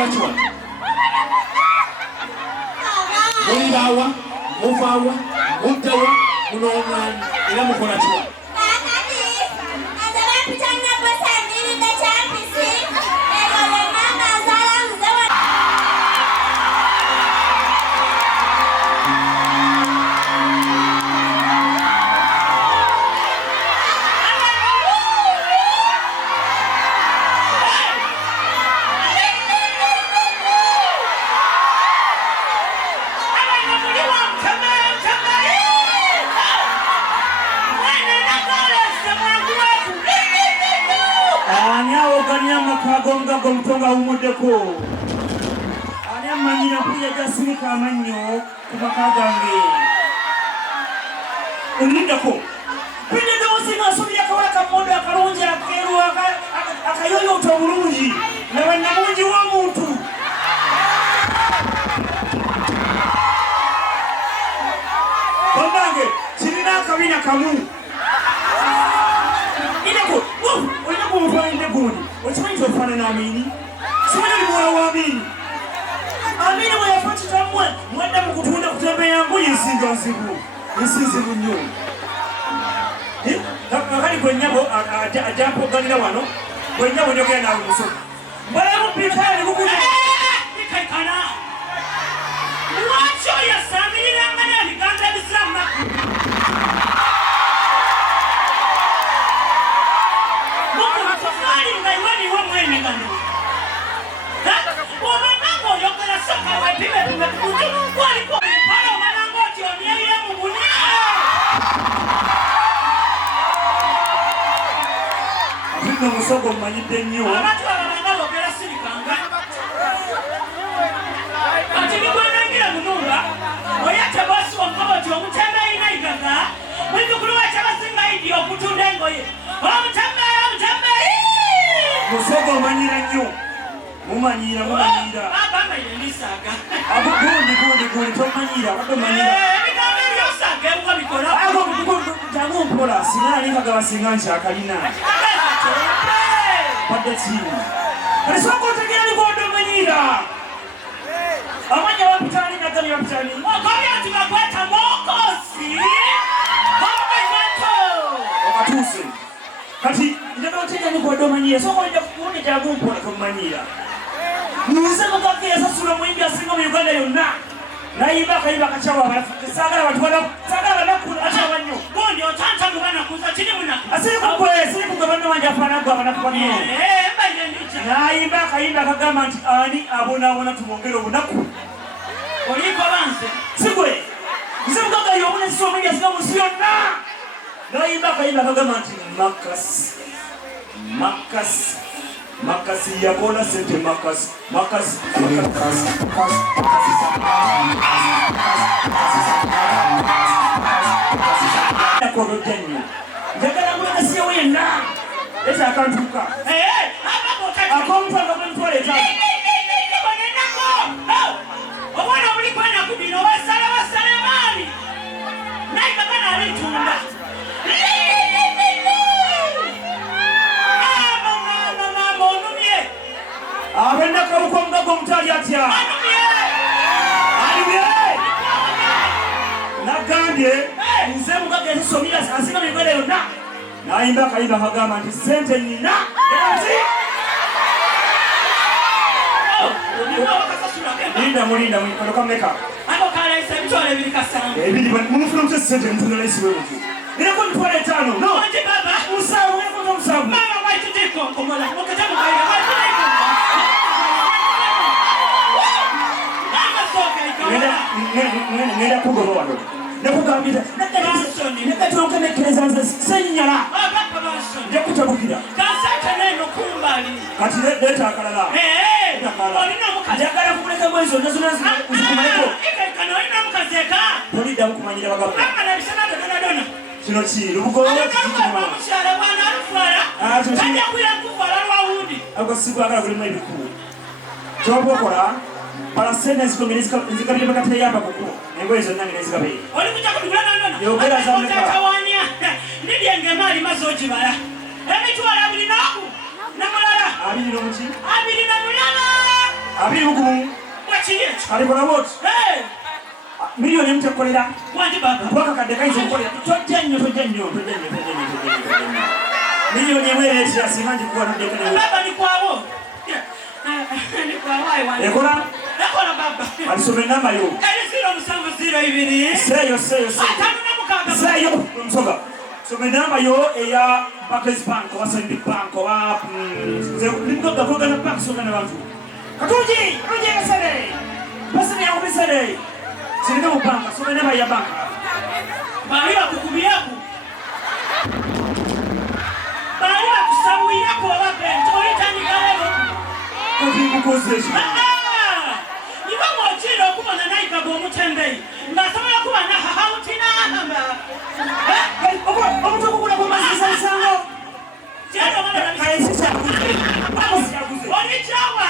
mukola kiwa mulibawa muvawa muddawa munoomwani era mukola kiwa kagonga gomtonga umudeko ani amanyira kuya jasirika amanyo kumakagange unindako pinde dosinga subya kawaka modo akalunja akeru akayoyo utobulunji na wannamunji wa muntu bondange sirina kabina kamu inako inako mfanye guni wachimanyi ofana na amini simanya ni mwana wa amini amini wayapati tamwe mwenda mkutunda kutembe yangu yesinga nsibu nnyo kakali kwenyabo ajapo ganira wano kwenyabo njogera nawe musozi mbalamu pitali kukuna ikaikana mwacho yasamirira ngana biganda bislamu Musogo manyide nnyo abantu abalanga bogera sirikanga kati nigwenangira mununga oyate bosi wamukaboti omutembe ina igaga mwizukulu wachabasinga idi okutunda engoye omutembe musogo omanyira nnyo mumanyira abamba yendisaga gundi tomanyira wadomanyira ebigambo ebyosaga ebuka bikola jamumpola sinalingaga basinga nchakalina Pada chini. Alisoko tegera ni bodo manyira. Amanya wapitani na tani wapitani. Wakati atimakweta mokosi. Wakatuse. Kati ndio tegera ni bodo manyira. Soko ndio kuone jagu mpona kwa manyira. Nusema kake ya sasura mwingi asinga mu Uganda yonna. Naiba kaiba kachawa barafisagala watu wana sagala nakula achawanyo. Bondi otanta ngubana kuza chini muna. Asiri kugabana wanjafana kwa banakubanya. Naiba kaiba kagamba nti ani abona tumongera obunaku. Oliko banze. Sigwe. Nzimukaga yobona siso mwingi asinga mu siyonna. Naiba kaiba kagamba nti makasi yabona sente makasi nakorojanyo njagala muleka siya wena esa akantuka akompanga kwentwaleta obwana buli kwana kubino wasala maani naikagana alitunda abenda kabukonga gomutali atya aliye nagambye nze mugaga esomira asinga migwere yonna nayimba kayimba kagamba nti sente nina mulinda mulikameka ebiri mumufuna mutesi sente mutunda laisi wemutu ereko mitwala etaano musawo ekonga musawo ngenda kugoba wano nekugambira nekatonkemekkereza nze senyala njakutabukira kati leeta akalala njagala kumuleka mwezi onnazona zikumaleko toliddamu kumanyira bagabo kino ki lubugoagosikwagala kulimu ebikulu kyoba okola palasene zikomere zikabire bakati yamba kuko engoye zonna ngene zikabe oli kuja kudula nandona yogera za meka tawanya ndije ngemali mazoji bala emitwala abiri naku namulala abiri nomuchi abiri namulala abiri bugumu alikola boti miliyoni mtekolera mpaka kadekaizo mkolera tojja nnyo miliyoni emwereesera singa njikuwa tudekane ekola alisoma enamba yo seeyo omusoga soma enamba yo eya Barclays Bank oba Stanbic Bank oba gavugana bank sogana bantu katungi besere basene yangu besere sirina mu banka soma enamba ya banka baliwa kukubiyaku baliwa kusabuyaku wabento olitandikalewo katibukozesha okubona nayigaga omutembeyi ng'asobola okuba nahahawutina omutukugula gwemazisalisango olikyawa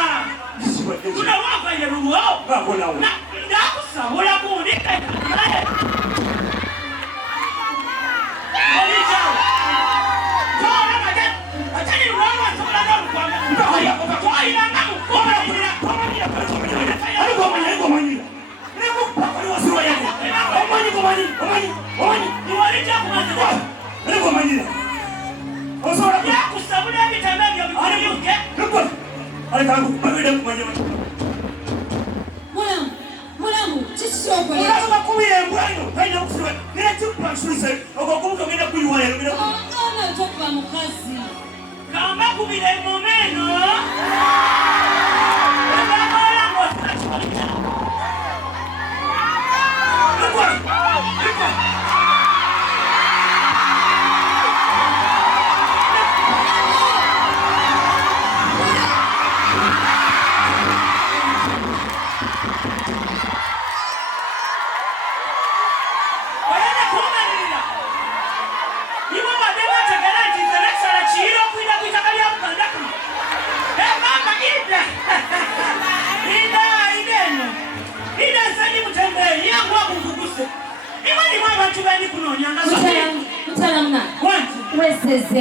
guno wavaire luwo ndakusabula gundi olikyawa atani lwawo asobola n'olukwamatoyiranga mukomaira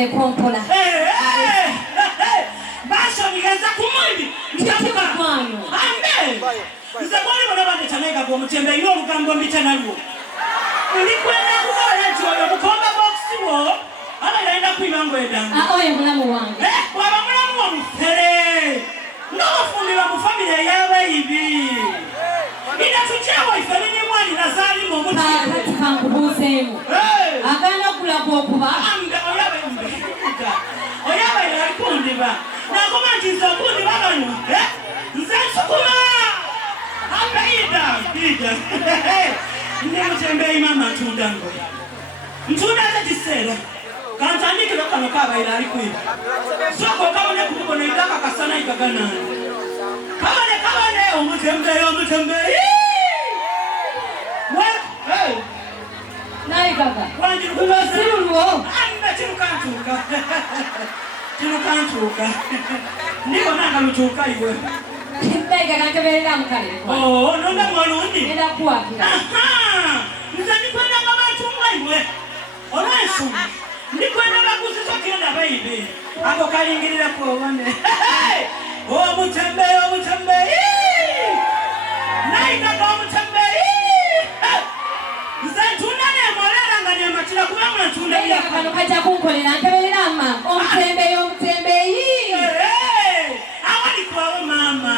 kompola basho nigenza kumwimbi nitakuka kwano ambe nzabone bana banetanaga kwa mutembe ino lugambo mbitanalwo ulikwenda kukola joyo mukomba box wo aba yaenda kuibango edanga oye mulamu wange waba mulamu wa mufere no fundira mu family yawe ibi ina tuchewa ifalini mwani nazali mu mutembe kankubuzeemu agana kula kuba oyaba yalikundiba nakoma nti nzokundiba bano nze nsukuma abaida ndi mutembeyi mama ntunda ngoye ntunda ate kiseera kantandikira kano kabaira alikwiba soko kabone kubona idaka kasana ikaganana kabone omutembeyi nayi kaka ulosiruwo anda tirukantuka ndiko nanga lutuka iwe ndaiga nakebelera mukale nonda mwalundi enda kuwakira nzanikwenda ngabatumwa iwe olwensu ndikwenda bakuzizo kenda bayibe ako kalingirira kuwane omutembeyi nayi kaka omutembeyi matira kubanga ntunda ya kano kaja kunkolera nkebelera mama omutembeyi awali kwawo mama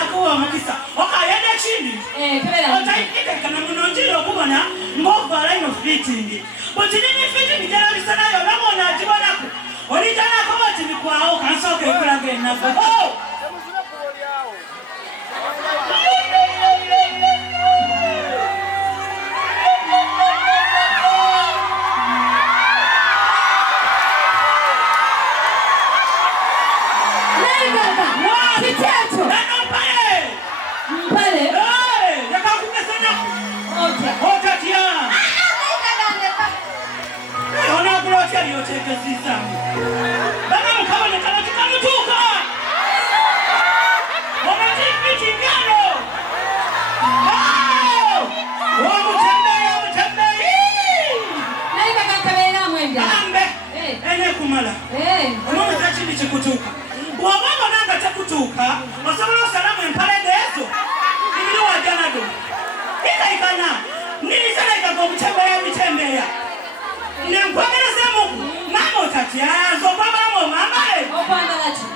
akuwa mukisa okayenda chindi kebelera otaikika kana munonjira okubona ngovala ino fitting but nini fitting jana bisana yo nabona atibonako oli jana ko bati bikwawo kansoke kulage nako kumala. Mama tachi ni chikutuka. Wamama nanga chakutuka. Masamalo Tiazo baba mama le. Okwambala ki?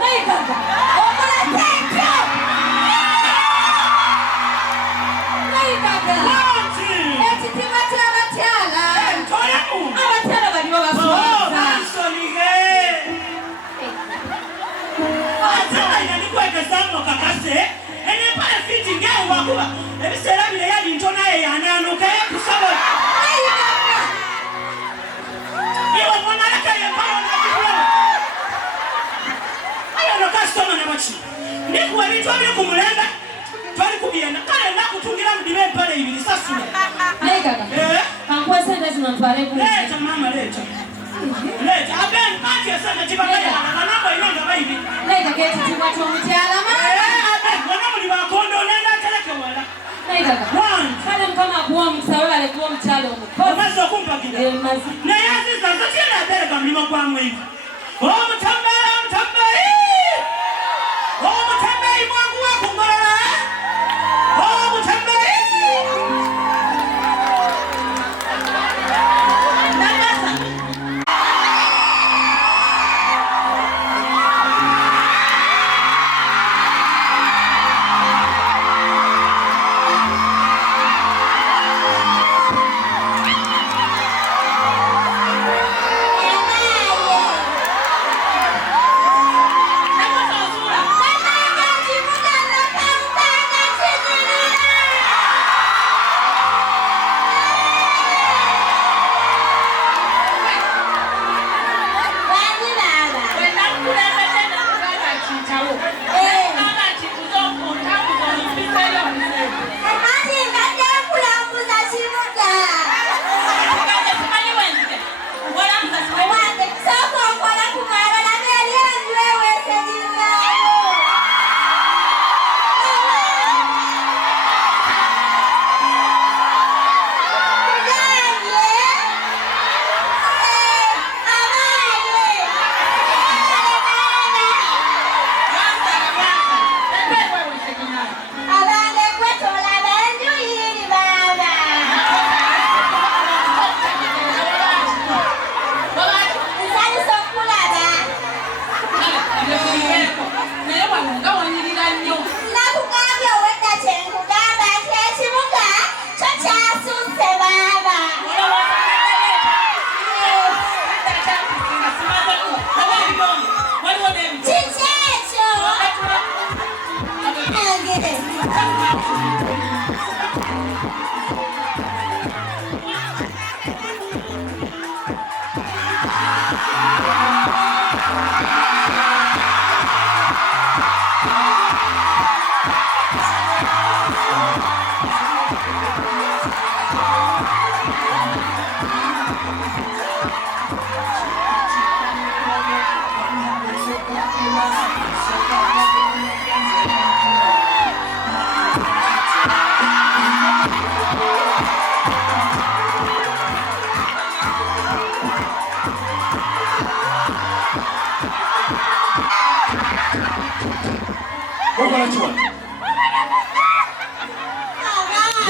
Nayigaga. Okola tekyo. Nayigaga. Ekitima ky'abakyala. Abakyala bali babafuuza. Basolige. Abakyala yalikweka samu kakase. Ene pale fiti ngao wakuba. Ebiseera bino yali ntona ye yanaanuka ekusobola. Iwe mwana leka ye pale onakibula. Ayo no customer na bachi. Nikuwa bitwa bili kumulembe. Twali kubyenda kale nakutungira mudibe pale ibili sasula. Nayigaga. Kankwese ndezi nontwale ku. Leta mama leta. Leta aben pati asana tibagaya ananamba inonga bayibi. Nayigaga ekitima ky'omukyala mama. Aben wana muli bakondo nenda teleke wala. Nayigaga. Kale mukama akuwa omukisa webale kuwa omukyala omukozi. Omaze okumpagira. Mazi. Naye aziza nzakira atereka mulimo gwa mwivu. Omutambayi mwangu wakungolola. Omutambayi. Nabbosa.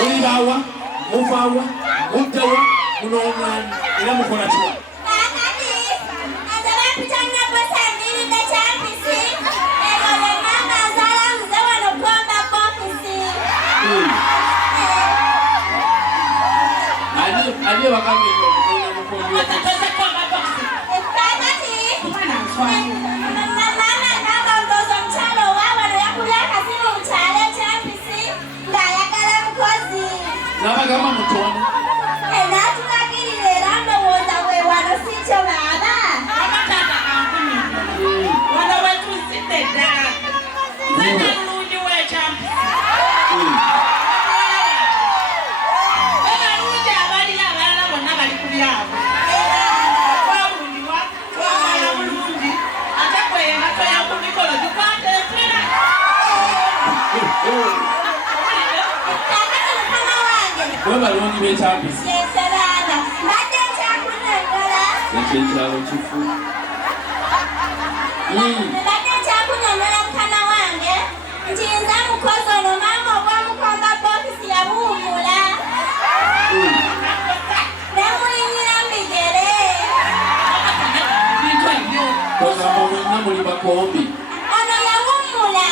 Mulibawa, mufawa, mutawa, munongani, era mukola kiwa. Ani wakambi kwa mukola Nabagama mutoni. Wana wetu sitenda. Nende mluji we champi. Wena mluji abali ya wala wana bali kubiabu. Wabundi wala mluji. Ata kwe hato ya kumikolo jupate pera. Wewe balongi be champi. Yeserana. Mate chakuna ngola. Yekyekirawo kifu. Mate chakuna ngola mkana wange. Njinza mukozo no mama wa mukomba box kombi. Ono yawummula.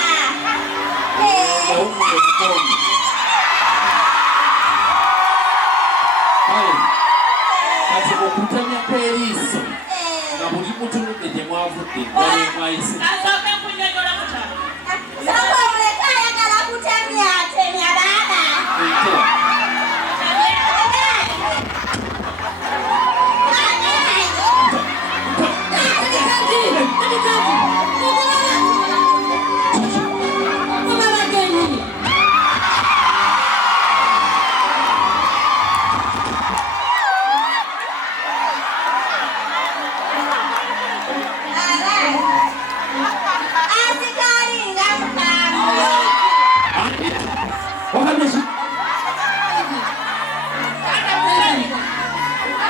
Yawummula kombi. Kati okutamya kw'eriiso nga buli mutunudde gye mwavudde wali mwayise. Asooka kunnyonnyola mutala. Sooka omuleka ayagala kutemya temya baaba.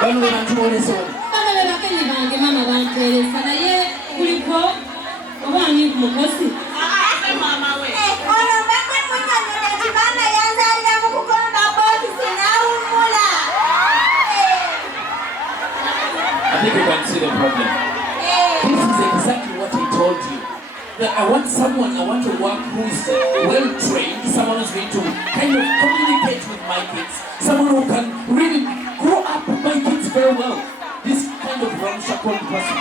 Bano we batuwolesa wano. Bano be bakenyi bange mama bampeereza naye kuliko oba ani mukozi. Ate maama we. Ono mbadde munnyonnyola nti maama yanzaalira mu kukomba bokisi n'awummula. I think you can see the problem. This is exactly what I told you. That I want to work who is well trained, someone who's going to kind of communicate with my kids, someone who can really grow up my kids very well. This kind of ramshackle person.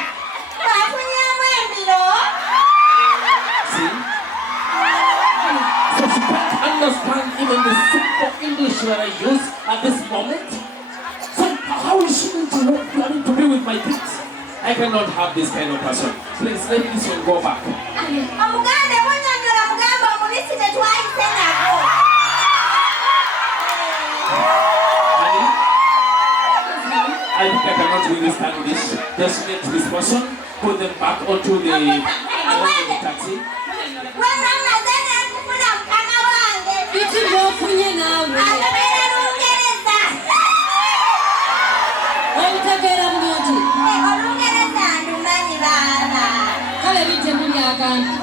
Bafunyamu embiro. See? So she can't understand even the simple English that I use at this moment. So how is she going to work planning to be with my kids? I cannot have this kind of person. Please let this one go back. Omuganda munnyonnyola mugamba omubisi tetwayise nako. Honey, I think I cannot really stand this. Just let this person put them back onto the taxi. Wema mazene nkufuna mukama wange. Biki byofunye naawe. Agoberera Lungereza. Obutageera bulungi. Olungereza ndumanyi baaba. Kale bijje muli akantu.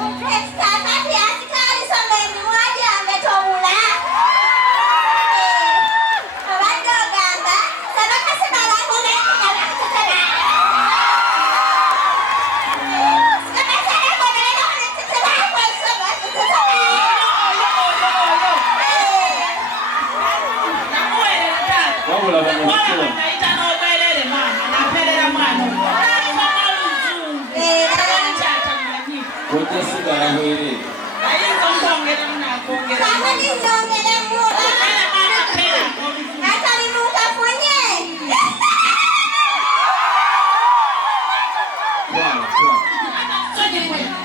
Kakati asikaalisoma emimwa gyange tobula. Obadde ogamba sabakasiba bakomeeabakutetera. Wabula bano bakira. Nayita n'obwerere maama naperera mwana. Ojja sigala bwerere. Ayinza okwongeremu n'akwongera. Twala.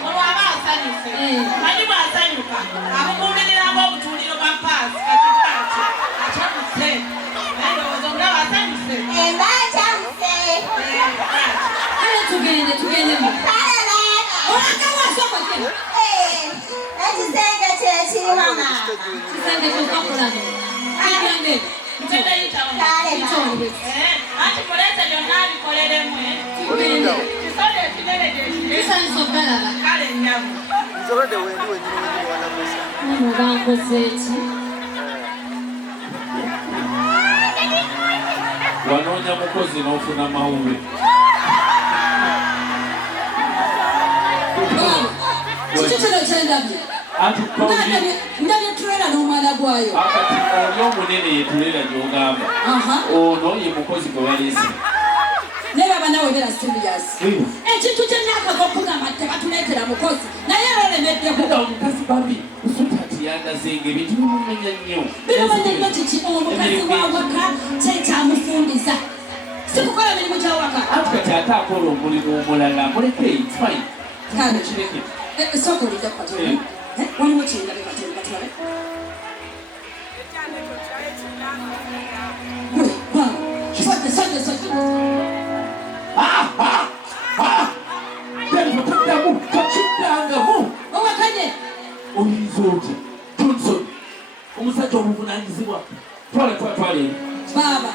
Olwo aba asanyuse. Manyi bw'asanyuka akukuumiriramu obutuuliro bwa paasi kati paaki akyamuse. Naye ndowooza omulaba asanyuse. Kale tugende mu. Olagawo asooka gye. Ekisenge kyekiri mama. Kisenge ky'okakolano. Kigende. Mutende yitawo. Kitondwe. Anti muleete byonna abikoleremu. Tugende. Kisole ekinene gyekire. Kisanyusa obbalaba. Kale nnyabo. Nzolodde wendi wenyini wenyini wa Nabbosa. Muno bankoze ki? Wanoonya mukozi n'ofuna mawulwe. Kiki kino kyendabye? Anti Pauline, Ndabye tulera n'omwana gwayo. akati oli omunene yetulera gy'ogamba. Ono ye mukozi gwe baleese. Naye baba nawe beera serious. Ekintu kye myaka g'okugamba nti tebatuleetera mukozi naye era olemeddeko. Era omukazi babi kusutati yandazenga ebintu bimumenya nnyo. Birabanye nnyo kiki omukazi w'awaka kyekyamufundiza. Si kukola mirimu gy'awaka. Anti kati ate akola omulimu omulala muleke it's fine. Kale. Kireke. Sooka olidde ku katono. Waliwo kindabe katono katulabe. Gwe, baba, sodde. Taddamu tokiddangamu. Owakanye. Oyinza otya Johnson omusajja omuvunanyizibwa twala eri. Baba.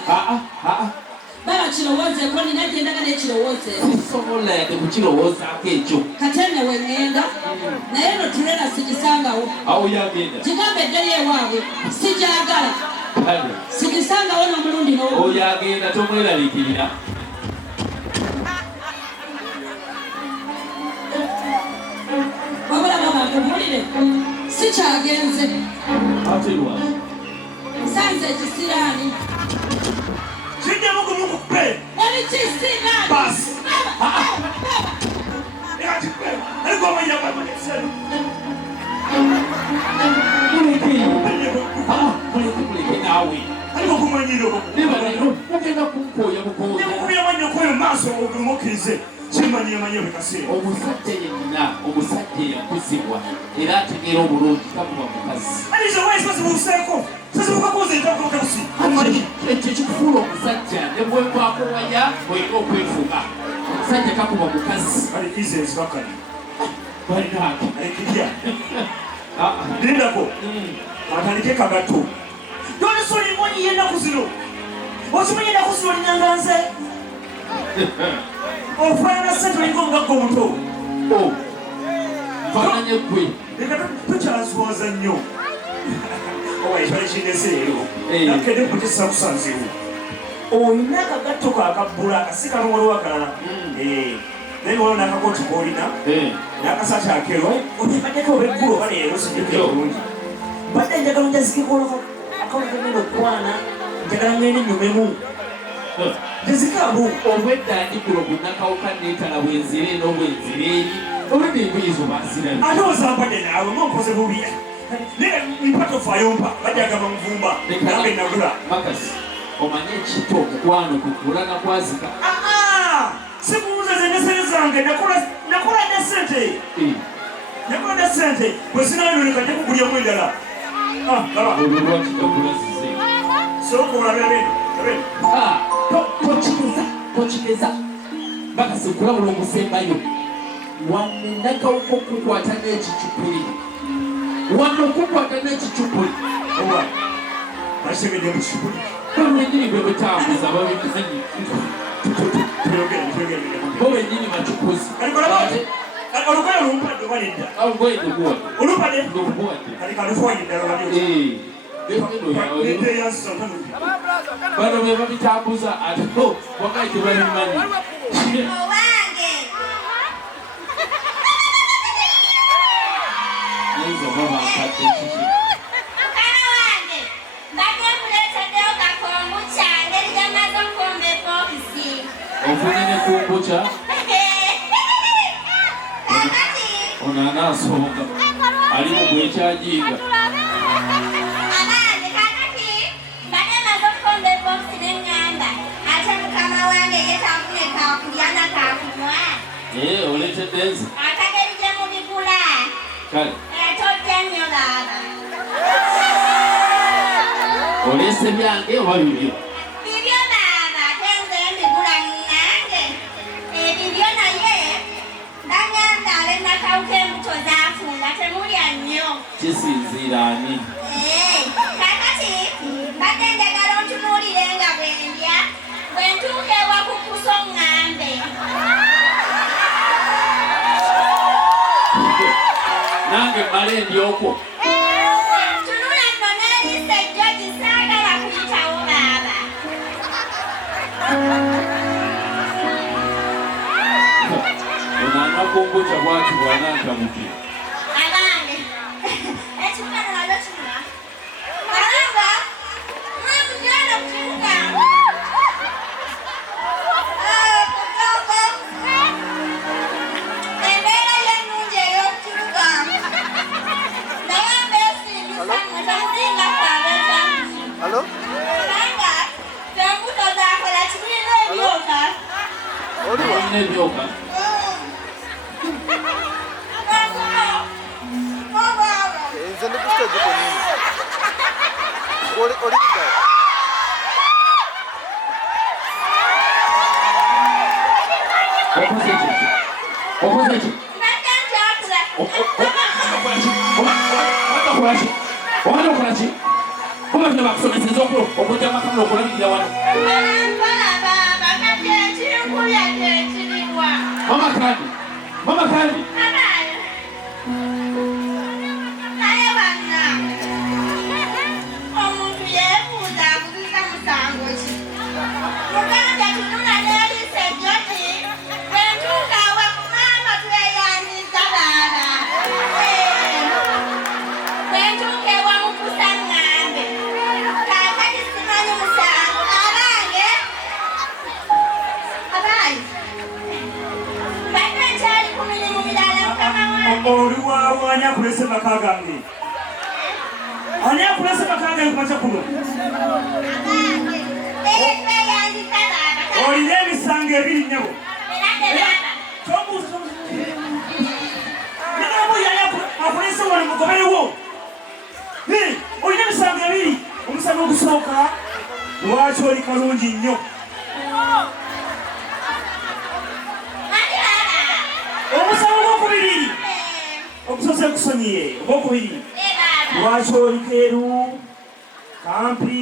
Baba kirowoozeeko nina gyendaga n'ekirowoozeeko. Sisobola yadde kukirowoozaako ekyo. Katene we ŋŋenda naye no tulera sigisangawo. Awo yagenda. Kigambe eddeyo ewaabwe sigyagala. Kale. Sigisangawo n'omulundi n'omu. Oyo agenda tomweraliikirira. Muwulire, sikyagenze. Ate lwaki? Sanze ekisiraani. Kijjamu kumukupe. Ebikisiraani. Basi. Ekatipe. Ariko omanya bamanyesero. Muleke naawe. Ariko kumanyiro. Neba leero mugenda kumpoya bukoya. Nemukuya manyo koyo maaso ogumukize. Kimanyira manyo bikaseera. Omusajja yenna, omusajja yakuzibwa era ategeera obulungi takuba mukazi. Alize wese basibuseeko. Sasibuka kuze ntakuka kusi. Amanyi. Ekyo kikufuula omusajja ne bwekwako waya olina okwefuga. Omusajja takuba mukazi. Ali ize ezibakali. Balinaaki. Ekirya. Lindako. Atandike kagato. Doni soli mwenye yennaku zino. Okimanyi ennaku zino linyanganze. Ofaanana ssente olinga omugagga omuto. Faananye ggwe. Leka tukyanswaza nnyo. Owaye kyali kindeseero. Nakkedde kutesa kusanzeewo. Olina akagatto kaakabbula akasika n'owaliwo akalala. Naye waliwo n'akakooti k'olina. N'akasaati akeero. Oteekaddeko olw'eggulo oba leero sijjukira bulungi. Mbadde njagala njazikikoolako akawuka ngenda okukwana. Njagala ngende nnyumemu. Njazikaamu. Obwedda ndikulo bunnakawuka neetala bwenzire n'obwenzire eri. Olwedda engoye zo baazirabye. Ate ozampadde naawe ng'ompoze bubi. Naye mpato faayo mpa bajagaba muvumba. Nange nagula. Makasi omanye ekito omukwano kugula nakwazika. Sibuuza ze nesere zange nakola ne ssente. Nakola ne ssente bwe sinaayoleka nja kugulyamu endala. Laba. Olwo lwaki gagula zize? Sooka olabe Tokigeza Makasi okulabula omusembayo wanne nakawuka okukwata n'ekicupuli. Wanne okukwata n'ekicupuli. oba basegedde mu kikuli. Bennyini bwe butambuza babimanyi. Bo bennyini bacukuzi. Olugoye olumpadde oba nedda? Olugoye nduguwadde. Olupadde? Nduguwadde. Kati kalufuwaye eddala olabyo. Neddeyansiza ntanubi. Bano be babitambuza ate bo wagayi tebabimanyi. Owange. Nayiza baba nkadde kiki. Mukama wange. Mbadde nkuleeteddeyo kakongu kyange eryamaze okukomba epokisi. Ofunire kumbucha Kakati. ono anaasooka ali mu bwekyajiiga. Abange kakati. Mbadde maze okukomba epokisi n'eŋŋamba. Ate mukama wange ye tafune kakulya na kakunywa. Oleetedde nze Akageri gye mubigula. kale Tojja nnyo baaba. oleese byange oba bibyo? Bibyo baaba ate nze mbigula munnange. Ebibyo naye banyamba ab'ennakawuka embuto zaafunda temulya nnyo. Kisinziira ani? Kakati mbadde njagala ontunuulire nga bwe ndya bwe ntuuka ewa kukusa oŋŋambe. Nange mmale ndyokwo. Tunula nno n'eriisa ejjo gisaagala kuyitawo baaba. Ono anywa kombucha bwati bw'anantabukira. Abange ekibuga nalyo kinywa. Balanga mwamugyana ku kibuga. Embeera y'ennungi ey'okukibuga. Naye mbeesiimisa mmwe temulinga kwab'entambuzi. Halo? Kubanga embuto zaakola kibulira ebyoka. Oliwa? Olina ebyoka? Nze ndi ku stage ko nini? Oli biddayo? Okoze ki? Okoze ki? Mbadde nkyakula. Okola ki? Obadde okola ki? Kuba bino bakusomeseza okujja makamula okulabirira wano. Mpola baaba kati ekinkulya kyekiriwa. Mama kandi. Mama kandi. Abaana. Naye bannange. Omuntu yeebuuza akuziza musango ki? Muganda tunula n'eriisa ejjoti. Bwe ntuuka awa kumamba tweyanziza baaba. akulese makagange? Ani akulese makagange kumacha kuno? Olina ebisango ebiri nnyabo. Nagamba yali akulese wano mugoberewo. Olina ebisango ebiri. Omusana ogusooka lwaki oli kalungi nnyo. Omusana ogwokubiri okusose kusonyiye ogwokubiri lwaki oli keeru kampi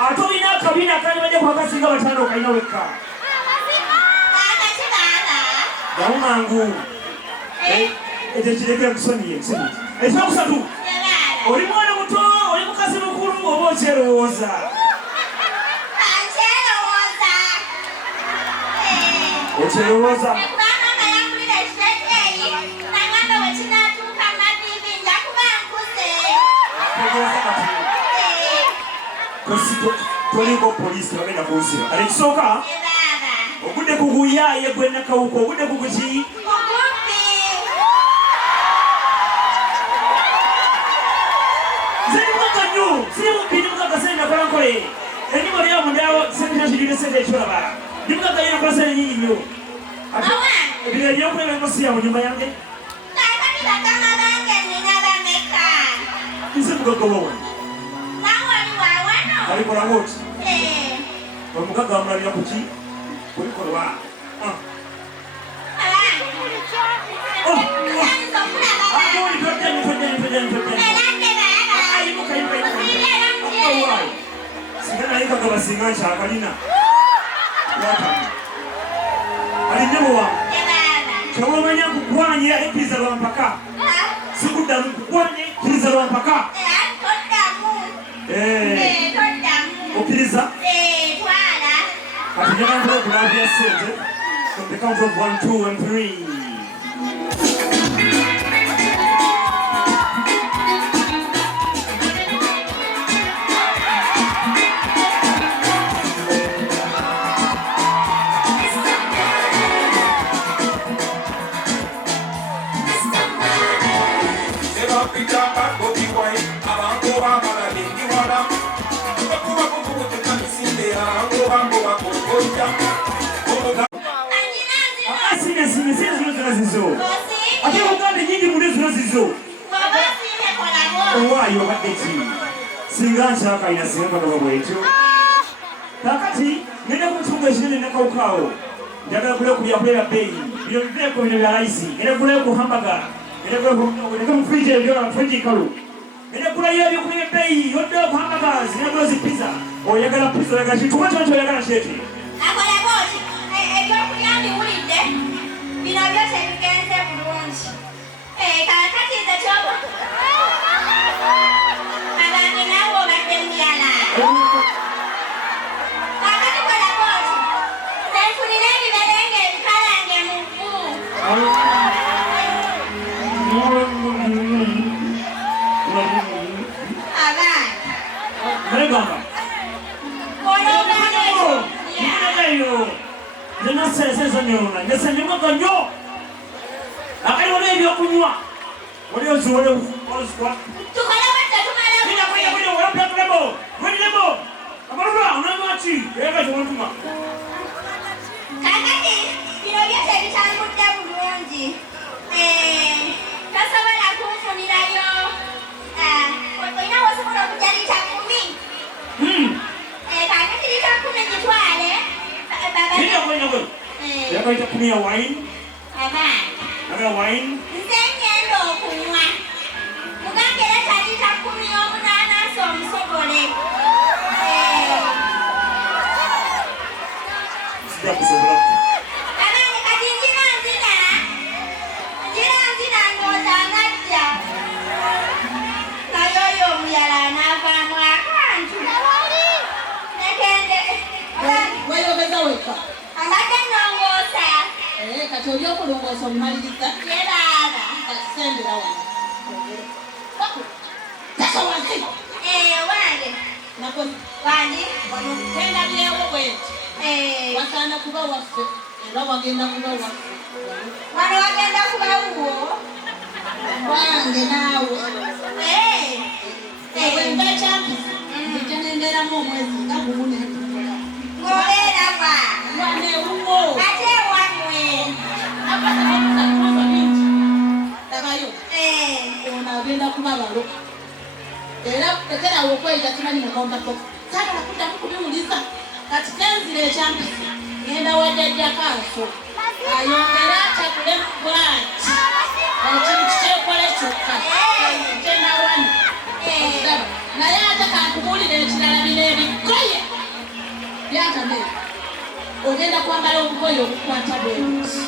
ate olina akabiina akali bajja kwakasinga batano okalina wekka gamu mangu ekyo kirekera kusonyiye ekyokusatu oli mwana muto oli mukazi mukulu oba okyerowooza okyerowooza toliko polisi bagenda kunsira kale ekisooka ogudde kuguyaaye gwe nakawuka ogudde kuguki zirimukaga nnyo zirimubbiri mukaga sente nakola nkole ennimo lyawo mundawo sente nakirire sente ekyolaba ndimukaga yo nakola sente nyingi nnyo ebiro ebyokuleba emosiya mu nyumba yange nze mugagobowa alikola ngoti omugaga amulabira kuki kulikolwa siganayenkaga basinga nkyakalina alinyabo wange kyowomanya kukwanya ekiriza lwampaka sikuddamu kukwanya ekiriza lwampaka okiriza kati njagala okulavya sente from the count of 1, 2 and 3. Ate Uganda nyingi muli zino zizo. Owayo badde ki? Singa nkyaka ina singa bagaba bwetyo. Kakati ngenda kutunga ekinene nakawukawo. Njagala kule kulya bbeeyi. Bino bibeeko bino bya layisi. Ngenda kule ku hamburger. Ngenda kule mu fridge ebyo fridge kalu. Ngenda kule ebyokulya ebbeeyi. Yodde ku hamburgers. Ngenda kule pizza. Oyagala pizza oyagala kintu kyonna oyagala shete. Akola bwoti. Ebyokulya mbiwulidde. Bino byose bigenze bulungi. Kakati nze kyobo. Abange nawe obadde muyala. Kakati kola bwoti. Nfunira ebiberenge ebikalange mu vvu. Abange. Mulegamba. Kola obadde ekyo. Mulegayo. Nena sesa nyona. Nesa nyuma nnyo. Akali wale ebyokunywa. Wale oziwale ozwa. Tukola bwatyo tumala. Bina wala plaklebo. Wenilebo. Amarula unamwachi. Ega tuwantuma. Kakati bino byose bitambudde bulungi. Tasobola kunfunirayo. Olina wosobola okujja lita 10. Kakati lita 10 gitwale. Nina kwenye yako itakumia wine. Aga wine. Nze ngenda okunywa. Mugambe leta lita 10 omunaanansi omusobole. Sija kusobola. Abange kati nzina ndowooza ngajja. Naye oyo omuyala anaavaamu akantu. Negende. Weyogeza wekka. Ambadde nnongoosa. Kati oli okulongoosa omumaliriza. Yebaaba. Sembera wano. Tasa wansi. Wange. Nakozi. Wange. Wano tenda byewo bwenti. Wasaana kuba waffe. Era wagenda kuba waffe. Wano wagenda kuba wuwo. wange naawe wemba ekyampisa nzija nenderamu omwezi nga gumu netukola ng'obeera wa wanewuwo ate wamwe abaaakuba bingi tabayo ono agenda kuba balo era tekerawo okweyita kimanyi mukauntapo sagala kuddamu kubiwuliza kati kenzira ekyampisa ngenda wajjajja kanso ayongera atakule bwati ekintu kyekola kyokka genda wani naye ate kankubuulira ekirala bino ebigoye byatamere ogenda kwambala obugoye obukwata bwe buti